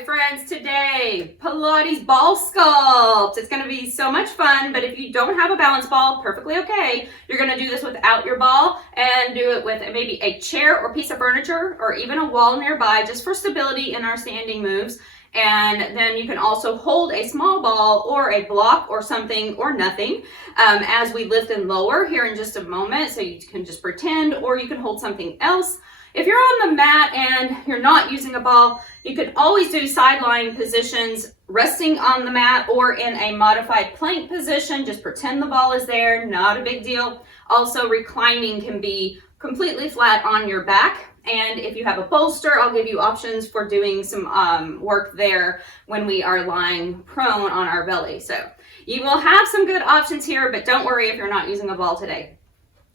right, friends, today, Pilates ball sculpt. It's going to be so much fun, but if you don't have a balance ball, perfectly okay. You're going to do this without your ball and do it with maybe a chair or piece of furniture or even a wall nearby just for stability in our standing moves. And then you can also hold a small ball or a block or something or nothing as we lift and lower here in just a moment. So you can just pretend, or you can hold something else. If you're on the mat and you're not using a ball, you can always do sideline positions, resting on the mat or in a modified plank position. Just pretend the ball is there, not a big deal. Also, reclining can be completely flat on your back. And if you have a bolster, I'll give you options for doing some work there when we are lying prone on our belly. So you will have some good options here, but don't worry if you're not using a ball today.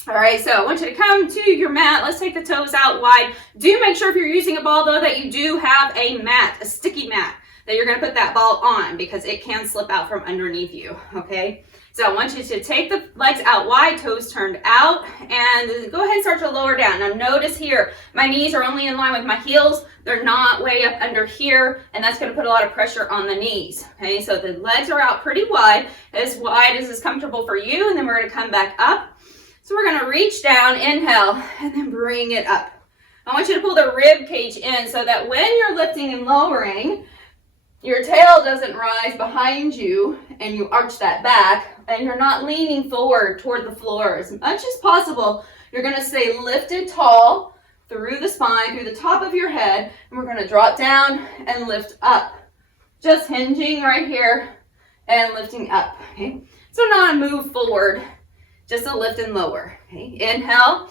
All right, so I want you to come to your mat. Let's take the toes out wide. Do make sure if you're using a ball, though, that you do have a mat, a sticky mat, that you're going to put that ball on because it can slip out from underneath you, okay? So I want you to take the legs out wide, toes turned out, and go ahead and start to lower down. Now notice here, my knees are only in line with my heels. They're not way up under here, and that's going to put a lot of pressure on the knees, okay? So the legs are out pretty wide as is comfortable for you, and then we're going to come back up. So we're going to reach down, inhale, and then bring it up. I want you to pull the rib cage in so that when you're lifting and lowering, your tail doesn't rise behind you and you arch that back and you're not leaning forward toward the floor. As much as possible, you're going to stay lifted tall through the spine, through the top of your head, and we're going to drop down and lift up. Just hinging right here and lifting up, okay? So not a move forward. Just a lift and lower, okay? Inhale,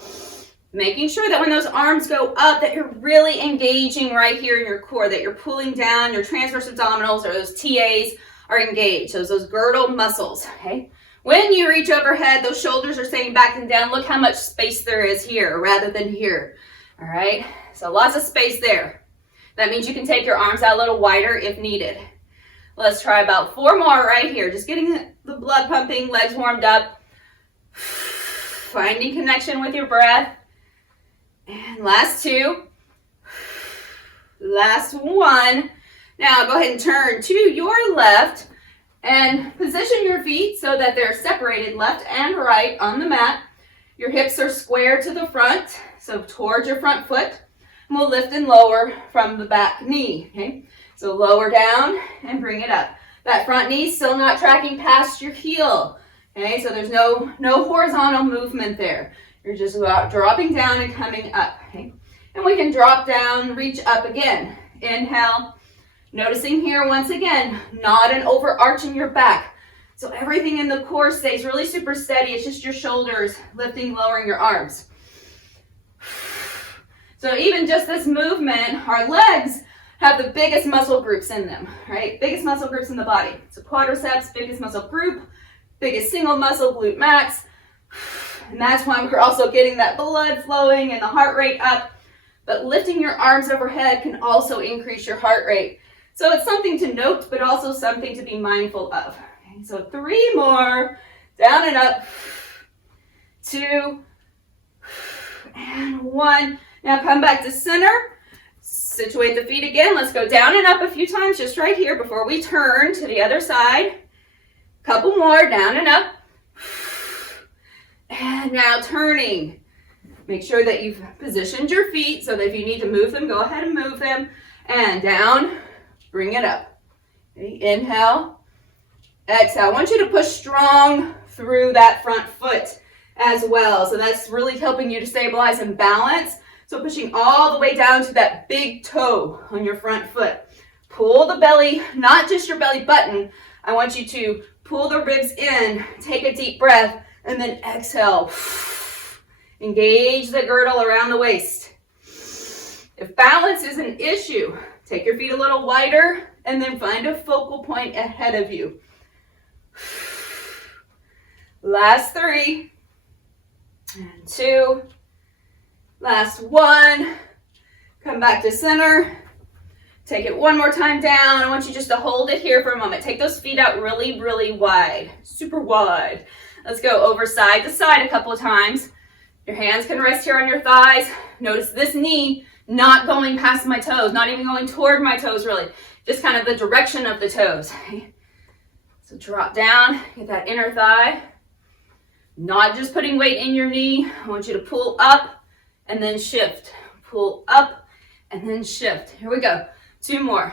making sure that when those arms go up that you're really engaging right here in your core, that you're pulling down, your transverse abdominals or those TAs are engaged, those girdle muscles, okay? When you reach overhead, those shoulders are staying back and down. Look how much space there is here rather than here, all right? So lots of space there. That means you can take your arms out a little wider if needed. Let's try about 4 more right here. Just getting the blood pumping, legs warmed up. Finding connection with your breath. And last 2. Last 1. Now go ahead and turn to your left and position your feet so that they're separated left and right on the mat. Your hips are square to the front, so towards your front foot. And we'll lift and lower from the back knee, okay? So lower down and bring it up. That front knee still not tracking past your heel. Okay, so there's no horizontal movement there. You're just dropping down and coming up. Okay? And we can drop down, reach up again. Inhale. Noticing here once again, not an overarching your back. So everything in the core stays really super steady. It's just your shoulders lifting, lowering your arms. So even just this movement, our legs have the biggest muscle groups in them, right? Biggest muscle groups in the body. So quadriceps, biggest muscle group. Biggest single muscle, glute max. And that's why we're also getting that blood flowing and the heart rate up. But lifting your arms overhead can also increase your heart rate. So it's something to note, but also something to be mindful of. Okay, so 3 more. Down and up. 2. And 1. Now come back to center. Situate the feet again. Let's go down and up a few times just right here before we turn to the other side. Couple more, down and up. And now turning. Make sure that you've positioned your feet so that if you need to move them, go ahead and move them. And down, bring it up. Okay, inhale, exhale. I want you to push strong through that front foot as well. So that's really helping you to stabilize and balance. So pushing all the way down to that big toe on your front foot. Pull the belly, not just your belly button. I want you to pull the ribs in, take a deep breath, and then exhale. Engage the girdle around the waist. If balance is an issue, take your feet a little wider and then find a focal point ahead of you. Last 3. And 2. Last 1. Come back to center. Take it 1 more time down. I want you just to hold it here for a moment. Take those feet out really, really wide, super wide. Let's go over side to side a couple of times. Your hands can rest here on your thighs. Notice this knee not going past my toes, not even going toward my toes really, just kind of the direction of the toes. Okay? So drop down, get that inner thigh, not just putting weight in your knee. I want you to pull up and then shift, pull up and then shift. Here we go, 2 more,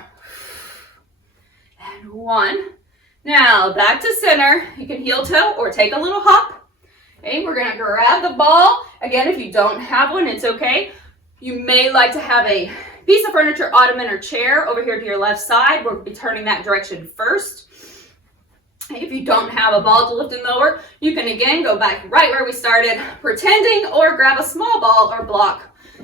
and 1. Now back to center. You can heel toe or take a little hop. Okay, we're gonna grab the ball. Again, if you don't have one, it's okay. You may like to have a piece of furniture, ottoman, or chair over here to your left side. We'll be turning that direction first. If you don't have a ball to lift and lower, you can again go back right where we started, pretending, or grab a small ball or block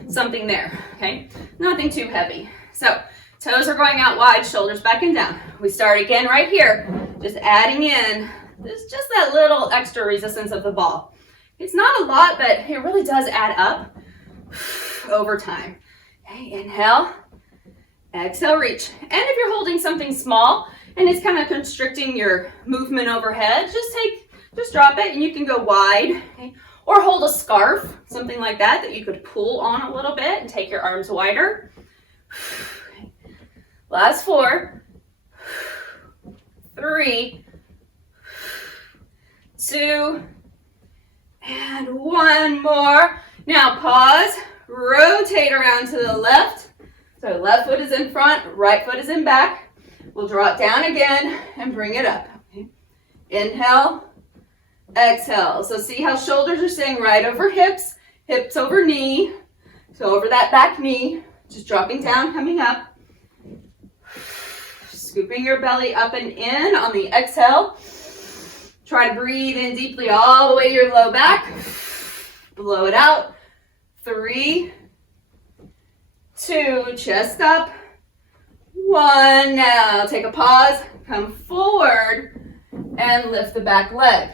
something there, okay? Nothing too heavy. So toes are going out wide, shoulders back and down. We start again right here, just adding in just that little extra resistance of the ball. It's not a lot, but it really does add up over time. Okay, inhale, exhale, reach. And if you're holding something small and it's kind of constricting your movement overhead, just drop it and you can go wide. Okay? Or hold a scarf, something like that you could pull on a little bit and take your arms wider. Okay. Last 4, 3, 2, and 1 more. Now pause, rotate around to the left. So left foot is in front, right foot is in back. We'll draw it down again and bring it up. Okay. Inhale, exhale. So see how shoulders are staying right over hips, hips over knee. So over that back knee, just dropping down, coming up. Scooping your belly up and in on the exhale. Try to breathe in deeply all the way to your low back. Blow it out. 3, 2, chest up. 1, now take a pause, come forward, and lift the back leg.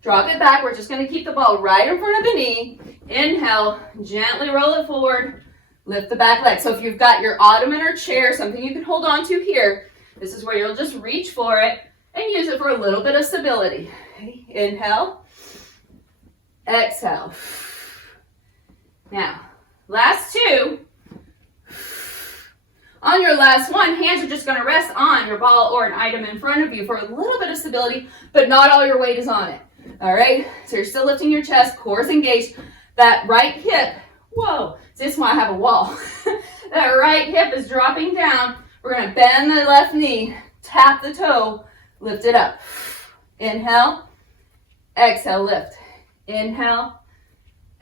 Drop it back, we're just gonna keep the ball right in front of the knee. Inhale, gently roll it forward, lift the back leg. So if you've got your ottoman or chair, something you can hold on to here, this is where you'll just reach for it and use it for a little bit of stability. Okay. Inhale, exhale. Now, last 2. On your last 1, hands are just going to rest on your ball or an item in front of you for a little bit of stability, but not all your weight is on it. All right, so you're still lifting your chest, core is engaged. That right hip, whoa, this is why I have a wall. That right hip is dropping down. We're going to bend the left knee, tap the toe, lift it up. Inhale, exhale, lift. Inhale,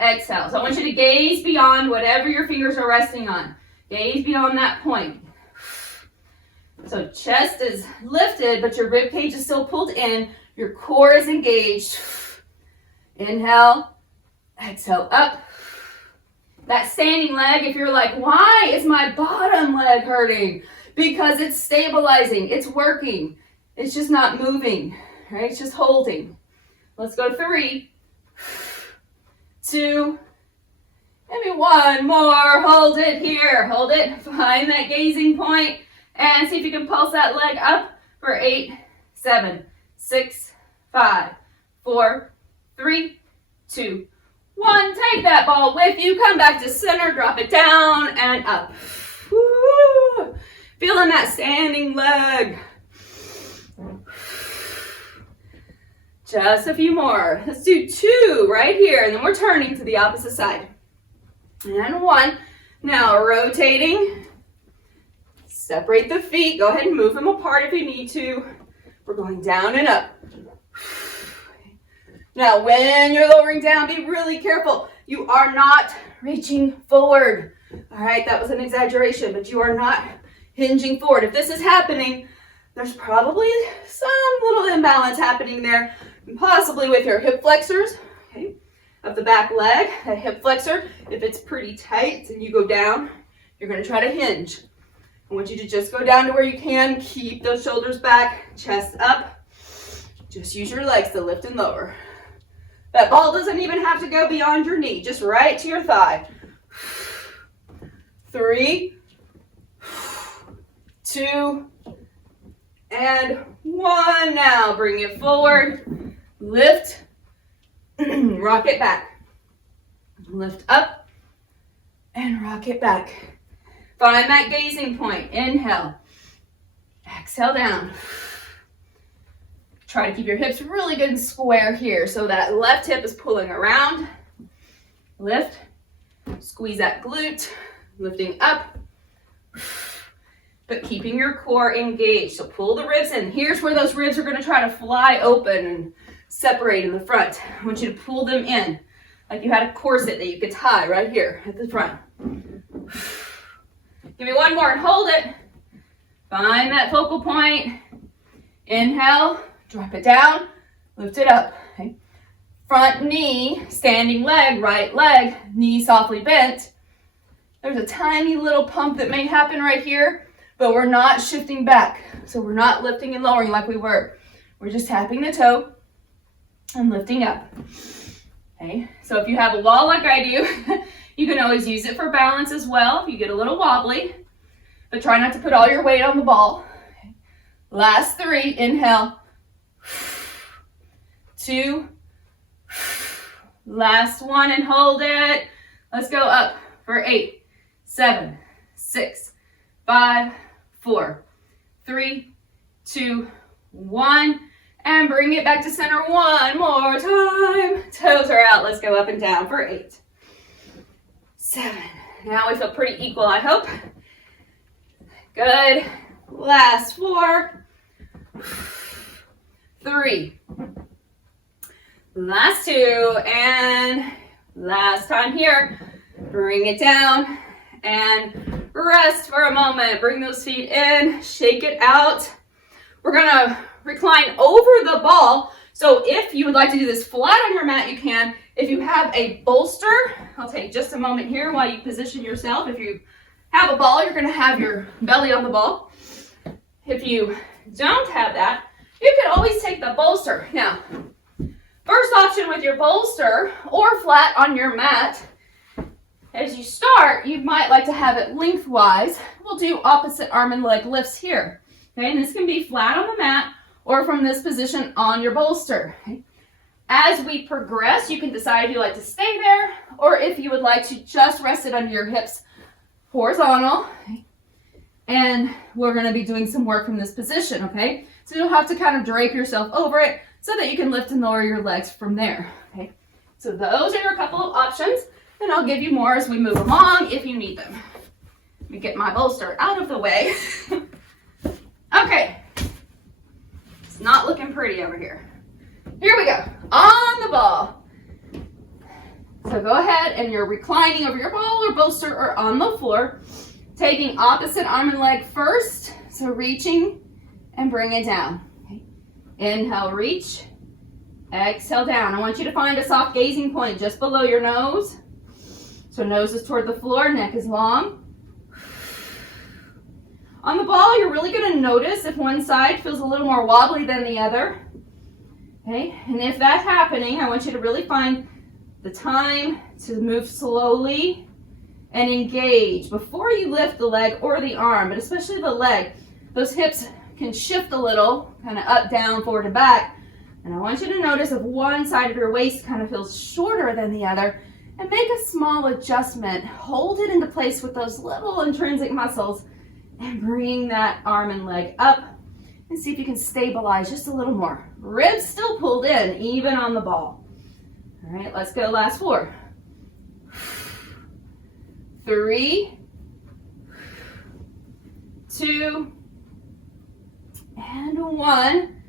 exhale. So I want you to gaze beyond whatever your fingers are resting on. Gaze beyond that point. So chest is lifted, but your rib cage is still pulled in. Your core is engaged. Inhale, exhale, up. That standing leg, if you're like, why is my bottom leg hurting? Because it's stabilizing, it's working. It's just not moving, right? It's just holding. Let's go 3, 2, maybe 1 more. Hold it here. Hold it. Find that gazing point and see if you can pulse that leg up for 8, 7, 6, 5, 4, 3, 2, 1. Take that ball with you. Come back to center. Drop it down and up. Woo. Feeling that standing leg. Just a few more. Let's do 2 right here, and then we're turning to the opposite side. And 1. Now rotating. Separate the feet. Go ahead and move them apart if you need to. We're going down and up. Now when you're lowering down, be really careful. You are not reaching forward. All right, that was an exaggeration, but you are not hinging forward. If this is happening, there's probably some little imbalance happening there, possibly with your hip flexors, okay, of the back leg. That hip flexor, if it's pretty tight and you go down, you're going to try to hinge. I want you to just go down to where you can. Keep those shoulders back, chest up. Just use your legs to lift and lower. That ball doesn't even have to go beyond your knee, just right to your thigh. 3, 2, and 1. Now bring it forward, lift, rock it back, lift up, and rock it back. Find that gazing point. Inhale. Exhale down. Try to keep your hips really good and square here so that left hip is pulling around. Lift. Squeeze that glute. Lifting up. But keeping your core engaged. So pull the ribs in. Here's where those ribs are going to try to fly open and separate in the front. I want you to pull them in like you had a corset that you could tie right here at the front. Give me one more and hold it. Find that focal point. Inhale, drop it down, lift it up. Okay. Front knee, standing leg, right leg, knee softly bent. There's a tiny little pump that may happen right here, but we're not shifting back. So we're not lifting and lowering like we were. We're just tapping the toe and lifting up. Okay. So if you have a wall like I do, you can always use it for balance as well if you get a little wobbly, but try not to put all your weight on the ball. Okay. Last 3, inhale. 2. Last 1 and hold it. Let's go up for 8, 7, 6, 5, 4, 3, 2, 1. And bring it back to center one more time. Toes are out. Let's go up and down for 8, 7. Now we feel pretty equal, I hope. Good. Last 4, 3. Last 2. And last time here. Bring it down and rest for a moment. Bring those feet in. Shake it out. We're going to recline over the ball. So if you would like to do this flat on your mat, you can. If you have a bolster, I'll take just a moment here while you position yourself. If you have a ball, you're going to have your belly on the ball. If you don't have that, you can always take the bolster. Now, first option with your bolster or flat on your mat, as you start, you might like to have it lengthwise. We'll do opposite arm and leg lifts here. Okay, and this can be flat on the mat or from this position on your bolster. Okay. As we progress, you can decide if you like to stay there or if you would like to just rest it under your hips horizontal. Okay. And we're going to be doing some work from this position, okay? So you'll have to kind of drape yourself over it so that you can lift and lower your legs from there, okay? So those are your couple of options, and I'll give you more as we move along if you need them. Let me get my bolster out of the way. Okay. It's not looking pretty over here. Here we go. On the ball. So go ahead and you're reclining over your ball or bolster or on the floor. Taking opposite arm and leg first. So reaching and bring it down. Okay. Inhale, reach. Exhale down. I want you to find a soft gazing point just below your nose. So nose is toward the floor, neck is long. On the ball, you're really going to notice if one side feels a little more wobbly than the other. Okay, and if that's happening, I want you to really find the time to move slowly and engage before you lift the leg or the arm, but especially the leg. Those hips can shift a little, kind of up, down, forward, and back. And I want you to notice if one side of your waist kind of feels shorter than the other, and make a small adjustment. Hold it into place with those little intrinsic muscles and bring that arm and leg up and see if you can stabilize just a little more. Ribs still pulled in, even on the ball. All right, let's go last 4. 3, 2, and 1.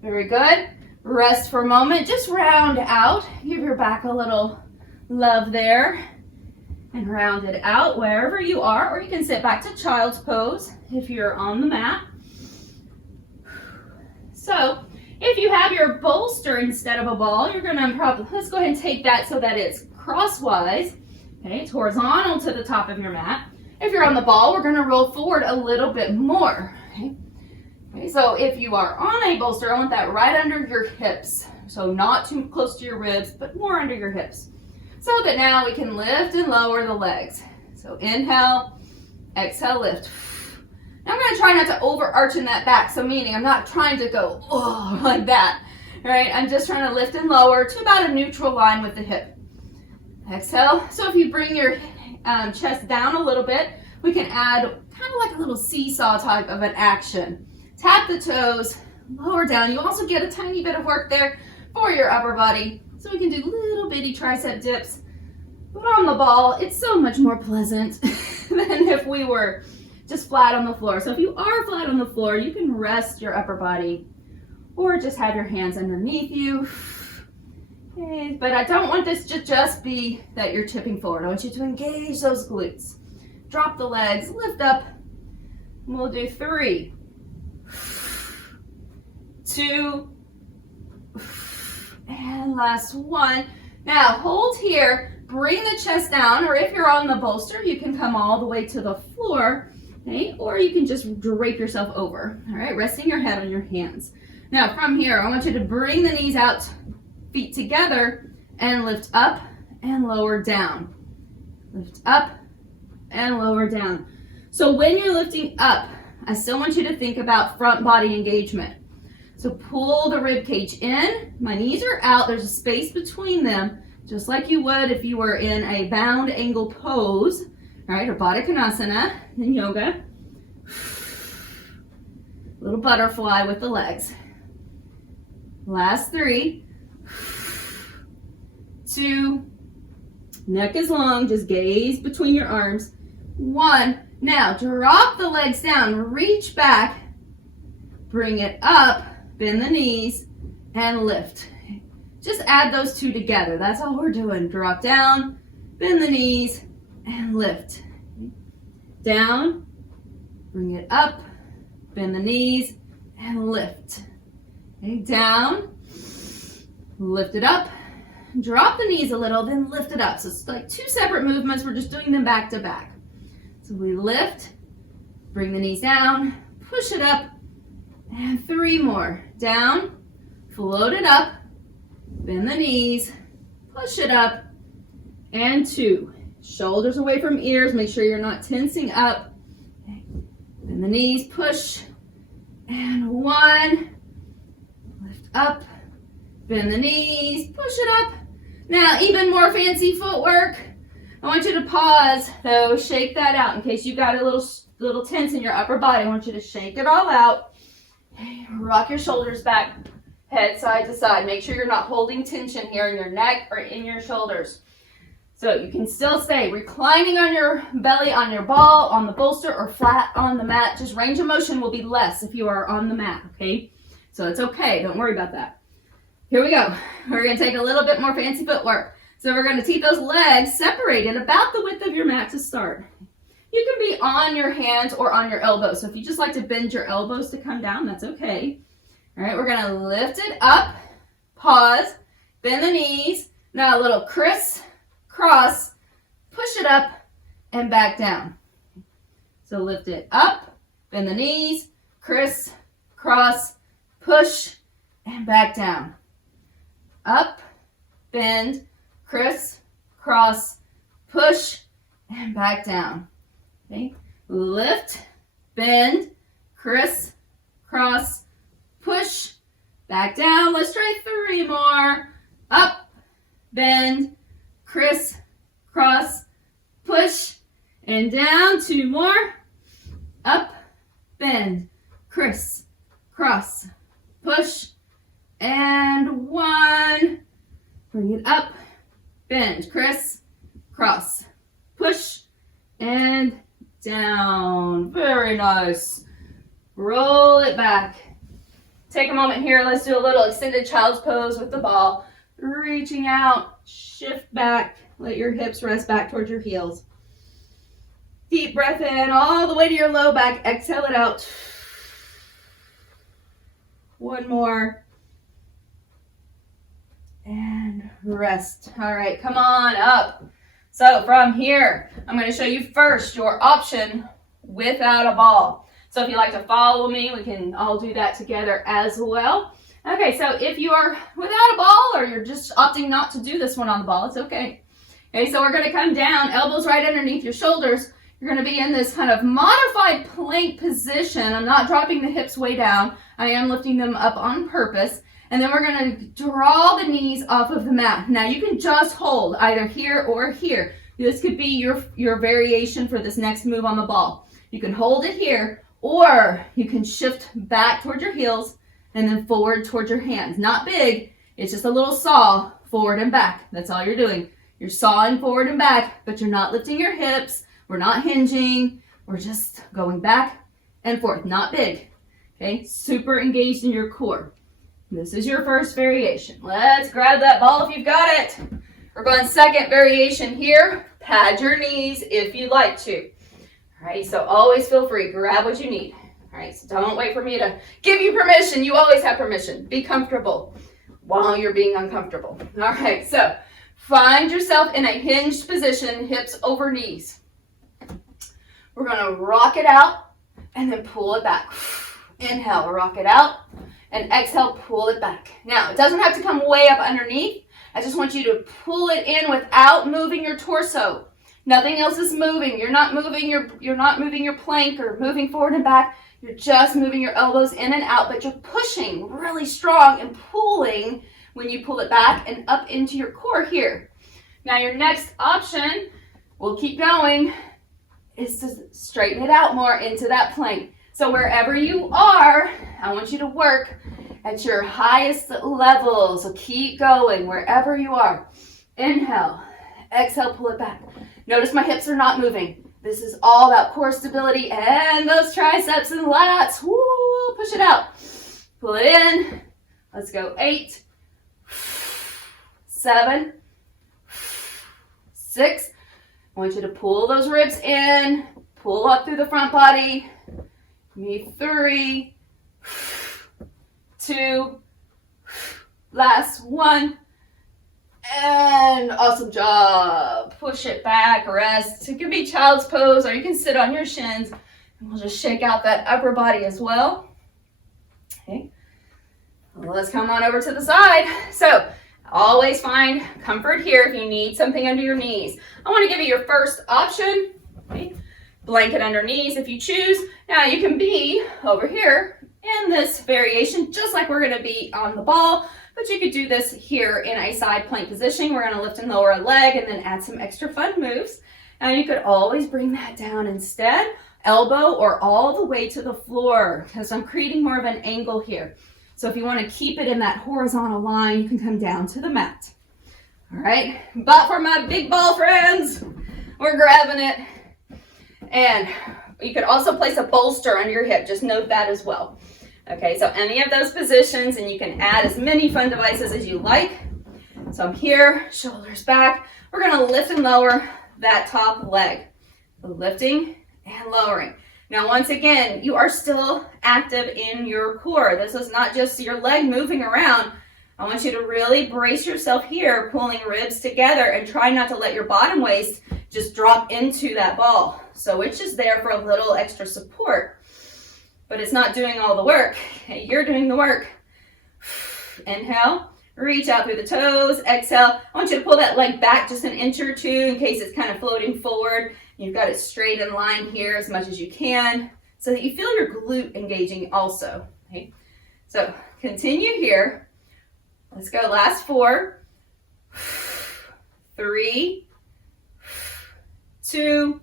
Very good. Rest for a moment. Just round out. Give your back a little love there. And round it out wherever you are. Or you can sit back to child's pose if you're on the mat. So if you have your bolster instead of a ball, you're going to probably, let's go ahead and take that so that it's crosswise. Okay, it's horizontal to the top of your mat. If you're on the ball, we're going to roll forward a little bit more. Okay, so if you are on a bolster, I want that right under your hips. So not too close to your ribs, but more under your hips. So that now we can lift and lower the legs. So inhale, exhale, lift. Now I'm going to try not to overarch in that back. So meaning I'm not trying to go like that. All right, I'm just trying to lift and lower to about a neutral line with the hip. Exhale. So if you bring your chest down a little bit, we can add kind of like a little seesaw type of an action. Tap the toes, lower down. You also get a tiny bit of work there for your upper body. So we can do little bitty tricep dips. But on the ball, it's so much more pleasant than if we were just flat on the floor. So if you are flat on the floor, you can rest your upper body or just have your hands underneath you. Okay, but I don't want this to just be that you're tipping forward. I want you to engage those glutes. Drop the legs, lift up. And we'll do 3, 2, and last 1. Now hold here, bring the chest down, or if you're on the bolster, you can come all the way to the floor, okay? Or you can just drape yourself over, all right? Resting your head on your hands. Now from here, I want you to bring the knees out, feet together, and lift up and lower down. Lift up and lower down. So when you're lifting up, I still want you to think about front body engagement. So pull the rib cage in. My knees are out. There's a space between them, just like you would if you were in a bound angle pose, all right, or Baddha Konasana in yoga. Little butterfly with the legs. Last 3, 2, neck is long, just gaze between your arms. 1, now drop the legs down, reach back, bring it up, bend the knees, and lift. Just add those two together. That's all we're doing. Drop down, bend the knees, and lift. Down, bring it up, bend the knees, and lift. Okay, down, lift it up, drop the knees a little, then lift it up. So it's like 2 separate movements. We're just doing them back to back. So we lift, bring the knees down, push it up, and 3 more. Down, float it up, bend the knees, push it up, and 2. Shoulders away from ears. Make sure you're not tensing up. Okay. Bend the knees, push, and 1. Lift up, bend the knees, push it up. Now, even more fancy footwork. I want you to pause, though, shake that out in case you've got a little tense in your upper body. I want you to shake it all out. Okay, rock your shoulders back, head side to side. Make sure you're not holding tension here in your neck or in your shoulders. So you can still stay reclining on your belly, on your ball, on the bolster, or flat on the mat. Just range of motion will be less if you are on the mat, okay? So it's okay, don't worry about that. Here we go. We're gonna take a little bit more fancy footwork. So we're gonna keep those legs separated about the width of your mat to start. You can be on your hands or on your elbows. So if you just like to bend your elbows to come down, that's okay. All right, we're gonna lift it up, pause, bend the knees. Now a little cross, push it up, and back down. So lift it up, bend the knees, cross, push, and back down. Up, bend, cross, push, and back down. Okay, lift, bend, cross, push, back down. Let's try 3 more. Up, bend, cross, push, and down. 2 more. Up, bend, cross, push, and 1. Bring it up, bend, cross, push, and down. Very nice. Roll it back. Take a moment here. Let's do a little extended child's pose with the ball. Reaching out, shift back. Let your hips rest back towards your heels. Deep breath in all the way to your low back. Exhale it out. 1 more. And rest. All right, come on up. So from here, I'm going to show you first your option without a ball. So if you like to follow me, we can all do that together as well. Okay, so if you are without a ball or you're just opting not to do this one on the ball, it's okay. Okay, so we're going to come down, elbows right underneath your shoulders. You're going to be in this kind of modified plank position. I'm not dropping the hips way down. I am lifting them up on purpose. And then we're going to draw the knees off of the mat. Now you can just hold either here or here. This could be your variation for this next move on the ball. You can hold it here, or you can shift back towards your heels and then forward towards your hands. Not big, it's just a little saw forward and back. That's all you're doing. You're sawing forward and back, but you're not lifting your hips. We're not hinging. We're just going back and forth. Not big. Okay, super engaged in your core. This is your first variation. Let's grab that ball if you've got it. We're going second variation here. Pad your knees if you'd like to. All right, so always feel free. Grab what you need. All right, so don't wait for me to give you permission. You always have permission. Be comfortable while you're being uncomfortable. All right, so find yourself in a hinged position, hips over knees. We're going to rock it out and then pull it back. Inhale, rock it out, and exhale, pull it back. Now, it doesn't have to come way up underneath. I just want you to pull it in without moving your torso. Nothing else is moving. You're not moving your plank or moving forward and back. You're just moving your elbows in and out, but you're pushing really strong and pulling when you pull it back and up into your core here. Now, your next option, we'll keep going, is to straighten it out more into that plank. So wherever you are, I want you to work at your highest level. So keep going wherever you are. Inhale, exhale, pull it back. Notice my hips are not moving. This is all about core stability and those triceps and lats. Woo, push it out. Pull it in. Let's go. 8, 7, 6. I want you to pull those ribs in. Pull up through the front body. 3, 2, last 1, and awesome job. Push it back, rest. It can be child's pose, or you can sit on your shins, and we'll just shake out that upper body as well. Okay, well, let's come on over to the side. So always find comfort here if you need something under your knees. I want to give you your first option. Okay. Blanket under knees if you choose. Now you can be over here in this variation just like we're going to be on the ball, but you could do this here in a side plank position. We're going to lift and lower a leg and then add some extra fun moves. Now you could always bring that down instead, elbow or all the way to the floor, because I'm creating more of an angle here. So if you want to keep it in that horizontal line, you can come down to the mat. All right, but for my big ball friends, we're grabbing it. And you could also place a bolster under your hip. Just note that as well. Okay, so any of those positions, and you can add as many fun devices as you like. So I'm here, shoulders back. We're going to lift and lower that top leg. Lifting and lowering. Now, once again, you are still active in your core. This is not just your leg moving around. I want you to really brace yourself here, pulling ribs together, and try not to let your bottom waist just drop into that ball. So it's just there for a little extra support, but it's not doing all the work. Okay, you're doing the work. Inhale, reach out through the toes. Exhale, I want you to pull that leg back just an inch or two in case it's kind of floating forward. You've got it straight in line here as much as you can so that you feel your glute engaging also. Okay, so continue here. Let's go, last 4, 3, 2,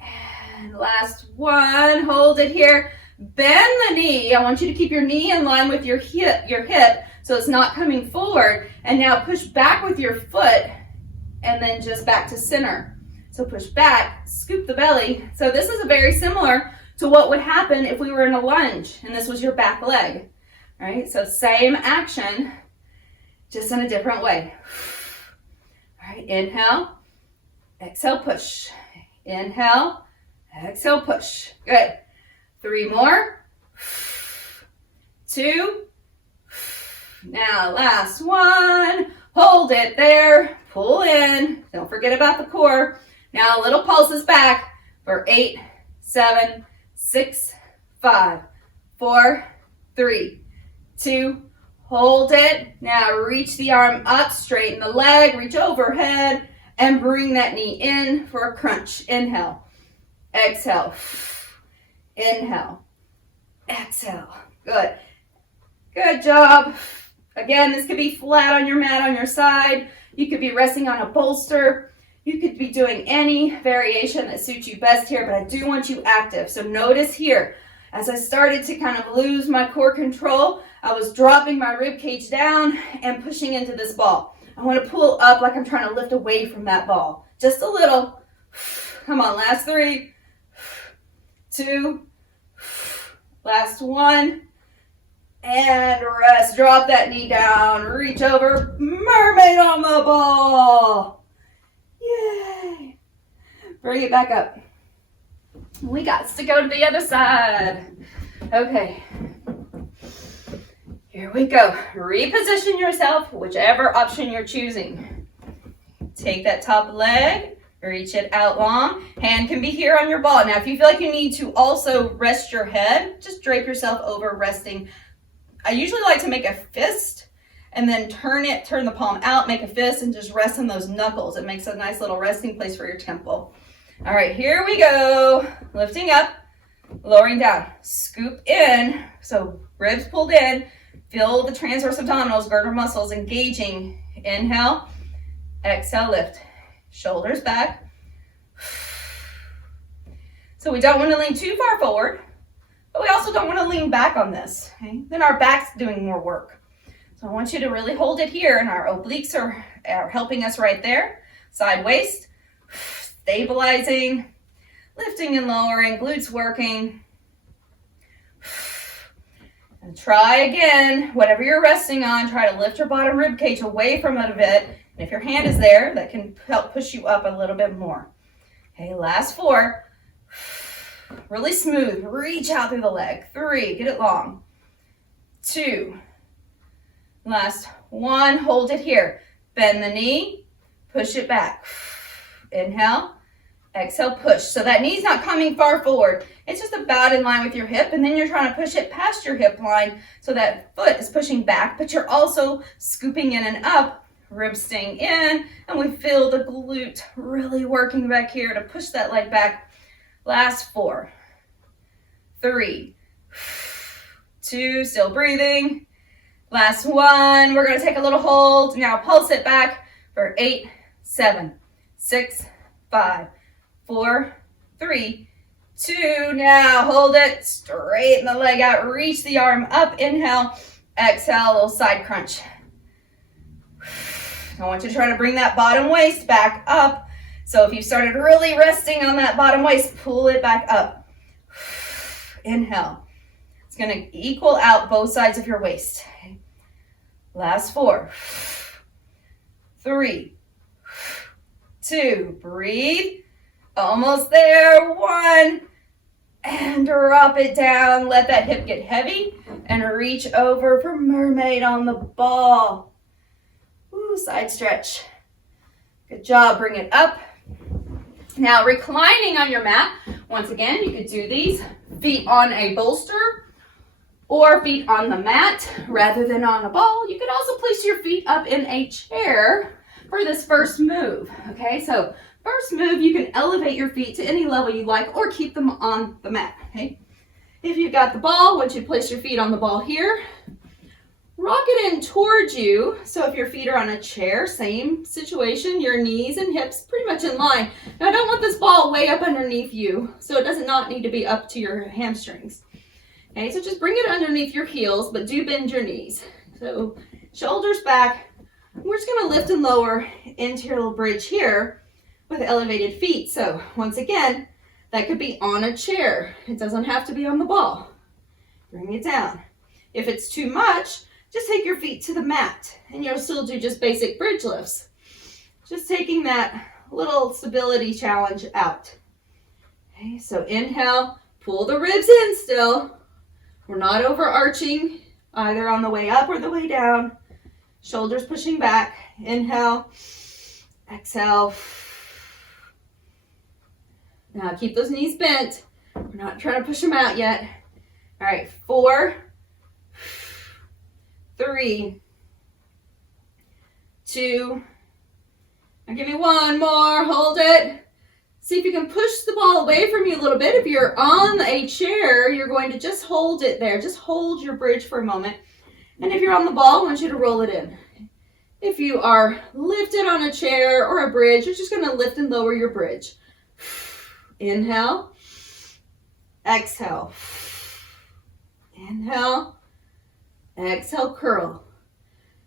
and last 1. Hold it here. Bend the knee. I want you to keep your knee in line with your hip so it's not coming forward. And now push back with your foot and then just back to center. So push back, scoop the belly. So this is very similar to what would happen if we were in a lunge and this was your back leg. All right, so same action, just in a different way. All right, inhale, exhale, push. Inhale, exhale, push. Good. 3 more. 2. Now, last 1. Hold it there. Pull in. Don't forget about the core. Now, little pulses back for 8, 7, 6, 5, 4, 3, 2, hold it. Now reach the arm up, straighten the leg, reach overhead, and bring that knee in for a crunch. Inhale, exhale, inhale, exhale. Good. Good job. Again, this could be flat on your mat on your side. You could be resting on a bolster. You could be doing any variation that suits you best here, but I do want you active. So notice here, as I started to kind of lose my core control, I was dropping my rib cage down and pushing into this ball. I want to pull up like I'm trying to lift away from that ball. Just a little. Come on, last 3, 2, last 1, and rest. Drop that knee down, reach over, mermaid on the ball. Yay. Bring it back up. We got to go to the other side. Okay. Here we go. Reposition yourself, whichever option you're choosing. Take that top leg, reach it out long. Hand can be here on your ball. Now, if you feel like you need to also rest your head, just drape yourself over, resting. I usually like to make a fist and then turn the palm out, make a fist, and just rest on those knuckles. It makes a nice little resting place for your temple. All right, here we go. Lifting up, lowering down. Scoop in, so ribs pulled in. Feel the transverse abdominals, girder muscles engaging. Inhale, exhale, lift. Shoulders back. So we don't want to lean too far forward, but we also don't want to lean back on this. Okay? Then our back's doing more work. So I want you to really hold it here, and our obliques are helping us right there. Side waist, stabilizing, lifting and lowering, glutes working. And try again, whatever you're resting on, try to lift your bottom rib cage away from it a bit. And if your hand is there, that can help push you up a little bit more. Okay, last 4. Really smooth. Reach out through the leg. 3, get it long. 2. Last 1, hold it here. Bend the knee, push it back. Inhale, exhale, push. So that knee's not coming far forward. It's just about in line with your hip, and then you're trying to push it past your hip line so that foot is pushing back, but you're also scooping in and up. Ribs staying in, and we feel the glute really working back here to push that leg back. Last 4, 3, 2, still breathing. Last 1, we're going to take a little hold. Now pulse it back for 8, 7, 6, 5, 4, 3, 2. Now hold it, straighten the leg out, reach the arm up. Inhale, exhale, a little side crunch. I want you to try to bring that bottom waist back up. So if you started really resting on that bottom waist, pull it back up. Inhale. It's going to equal out both sides of your waist. Last 4, 3, 2, breathe. Almost there. 1, and drop it down. Let that hip get heavy and reach over for mermaid on the ball. Ooh, side stretch. Good job. Bring it up. Now reclining on your mat. Once again, you could do these feet on a bolster or feet on the mat rather than on a ball. You could also place your feet up in a chair for this first move. Okay, so first move, you can elevate your feet to any level you like or keep them on the mat. Okay, if you've got the ball, once you place your feet on the ball here, rock it in towards you. So if your feet are on a chair, same situation, your knees and hips pretty much in line. Now I don't want this ball way up underneath you, so it does not need to be up to your hamstrings. Okay, so just bring it underneath your heels, but do bend your knees. So shoulders back. We're just gonna lift and lower into your little bridge here with elevated feet. So once again, that could be on a chair. It doesn't have to be on the ball. Bring it down. If it's too much, just take your feet to the mat and you'll still do just basic bridge lifts. Just taking that little stability challenge out. Okay, so inhale, pull the ribs in still. We're not overarching either on the way up or the way down. Shoulders pushing back. Inhale, exhale. Now keep those knees bent. We're not trying to push them out yet. All right, 4, 3, 2, now give me 1 more, hold it. See if you can push the ball away from you a little bit. If you're on a chair, you're going to just hold it there. Just hold your bridge for a moment. And if you're on the ball, I want you to roll it in. If you are lifted on a chair or a bridge, you're just going to lift and lower your bridge. Inhale, exhale, inhale, exhale, curl.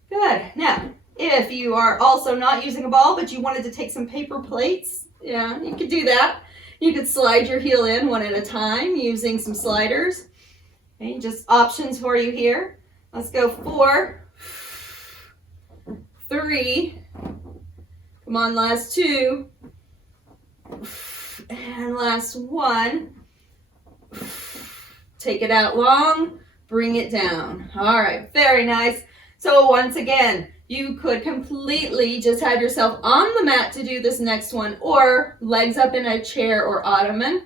Good. Now, if you are also not using a ball, but you wanted to take some paper plates, yeah, you could do that. You could slide your heel in one at a time using some sliders. Okay, just options for you here. Let's go 4, 3, come on, last 2, and last 1. Take it out long, bring it down. All right, very nice. So once again, you could completely just have yourself on the mat to do this next one, or legs up in a chair or ottoman.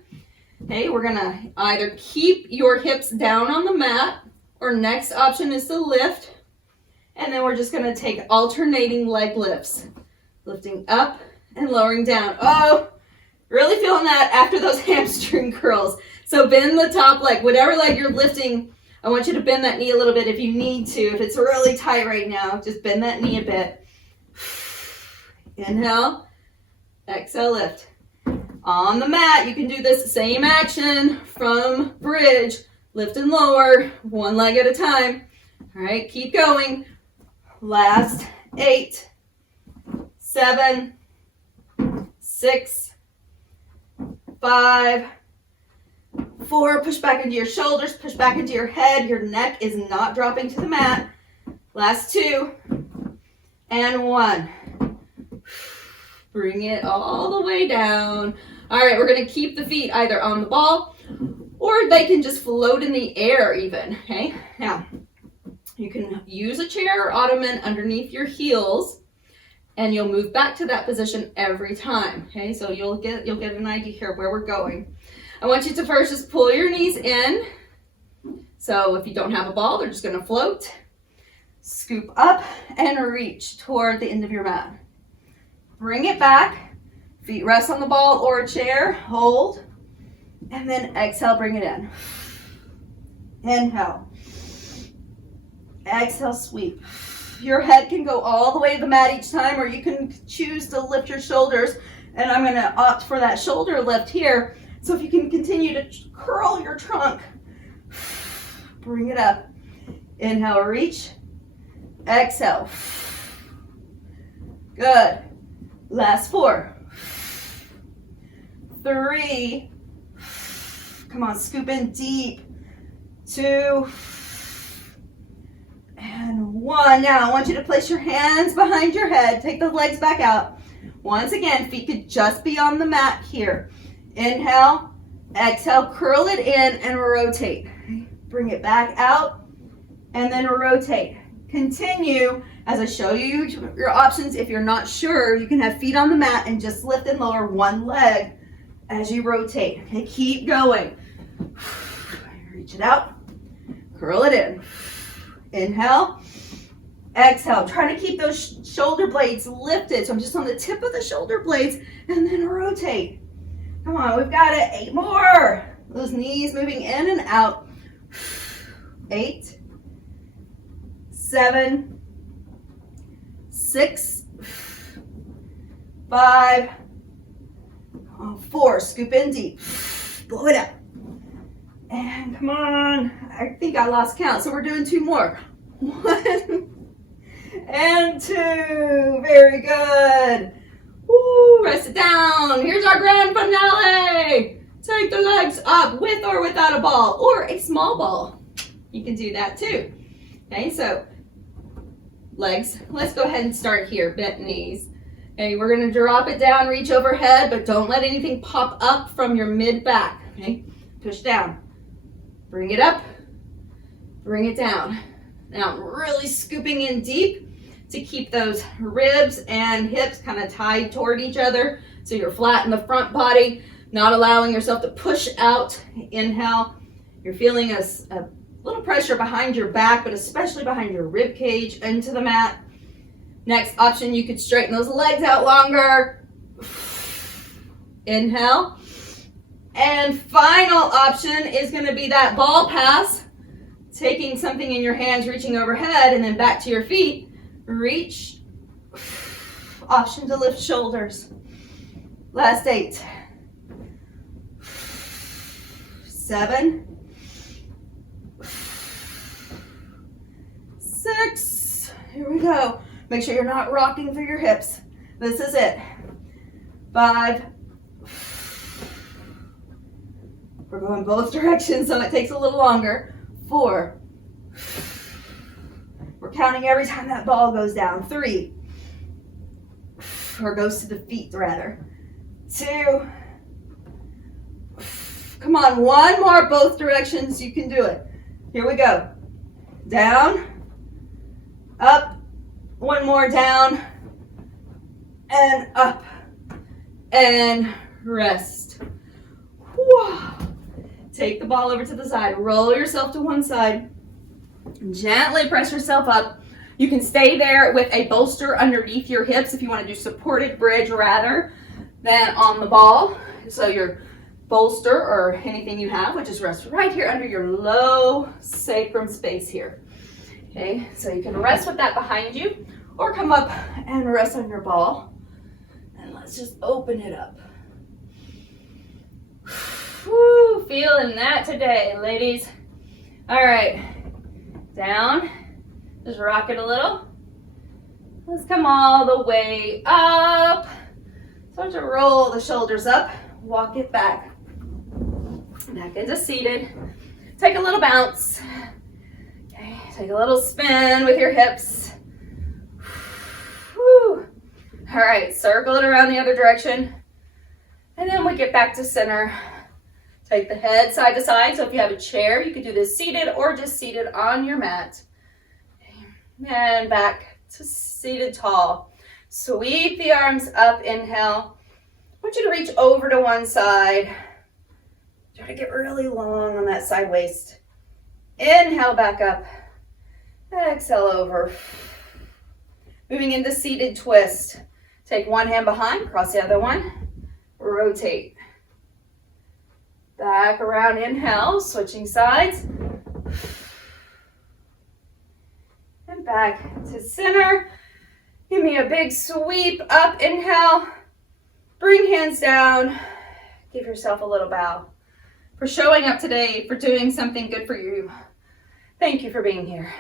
Okay, we're gonna either keep your hips down on the mat, or next option is to lift. And then we're just gonna take alternating leg lifts, lifting up and lowering down. Oh, really feeling that after those hamstring curls. So bend the top leg, whatever leg you're lifting. I want you to bend that knee a little bit if you need to. If it's really tight right now, just bend that knee a bit. Inhale, exhale, lift. On the mat, you can do this same action from bridge. Lift and lower, one leg at a time. All right, keep going. Last 8, 7, 6, 5, 4, push back into your shoulders, push back into your head. Your neck is not dropping to the mat. Last 2, and 1. Bring it all the way down. All right, we're gonna keep the feet either on the ball, or they can just float in the air even, okay? Now, you can use a chair or ottoman underneath your heels, and you'll move back to that position every time, okay? So you'll get an idea here of where we're going. I want you to first just pull your knees in. So if you don't have a ball, they're just gonna float. Scoop up and reach toward the end of your mat. Bring it back. Feet rest on the ball or a chair. Hold. And then exhale, bring it in. Inhale. Exhale, sweep. Your head can go all the way to the mat each time, or you can choose to lift your shoulders. And I'm gonna opt for that shoulder lift here. So if you can continue to curl your trunk, bring it up. Inhale, reach. Exhale. Good. Last 4. 3. Come on, scoop in deep. 2. And 1. Now I want you to place your hands behind your head. Take the legs back out. Once again, feet could just be on the mat here. Inhale, exhale, curl it in and rotate. Bring it back out and then rotate. Continue as I show you your options. If you're not sure, you can have feet on the mat and just lift and lower one leg as you rotate. Okay, keep going. Reach it out, curl it in. Inhale, exhale. Try to keep those shoulder blades lifted. So I'm just on the tip of the shoulder blades and then rotate. Come on, we've got it. 8 more. Those knees moving in and out. 8, 7, 6, 5, 4. Scoop in deep. Blow it out. And come on. I think I lost count, so we're doing 2 more. 1 and 2. Very good. Woo, rest it down. Here's our grand finale. Take the legs up with or without a ball or a small ball. You can do that too. Okay, so legs. Let's go ahead and start here. Bent knees. Okay, we're going to drop it down, reach overhead, but don't let anything pop up from your mid back. Okay, push down. Bring it up. Bring it down. Now, really scooping in deep to keep those ribs and hips kind of tied toward each other so you're flat in the front body, not allowing yourself to push out. Inhale. You're feeling a little pressure behind your back, but especially behind your rib cage into the mat. Next option, you could straighten those legs out longer. Inhale. And final option is going to be that ball pass, taking something in your hands, reaching overhead, and then back to your feet. Reach Option to lift shoulders. Last 8. 7. 6. Here we go. Make sure you're not rocking through your hips. This is it. 5. We're going both directions, so it takes a little longer. 4. We're counting every time that ball goes down. 3. Or goes to the feet, rather. 2. Come on, one more, both directions. You can do it. Here we go. Down, up, one more down, and up, and rest. Whew. Take the ball over to the side. Roll yourself to one side. Gently press yourself up. You can stay there with a bolster underneath your hips if you want to do supported bridge rather than on the ball. So your bolster or anything you have would just rest right here under your low sacrum space here. Okay, so you can rest with that behind you or come up and rest on your ball. And let's just open it up. Whew, feeling that today, ladies. All right, down. Just rock it a little. Let's come all the way up. Start to roll the shoulders up. Walk it back. Back into seated. Take a little bounce. Okay, take a little spin with your hips. Whew. All right, circle it around the other direction. And then we get back to center. Take the head side to side. So if you have a chair, you could do this seated or just seated on your mat. And back to seated tall. Sweep the arms up, inhale. I want you to reach over to one side. Try to get really long on that side waist. Inhale back up. Exhale over. Moving into seated twist. Take one hand behind, cross the other one. Rotate. Back around, inhale, switching sides. And back to center. Give me a big sweep up, inhale. Bring hands down. Give yourself a little bow. For showing up today, for doing something good for you. Thank you for being here.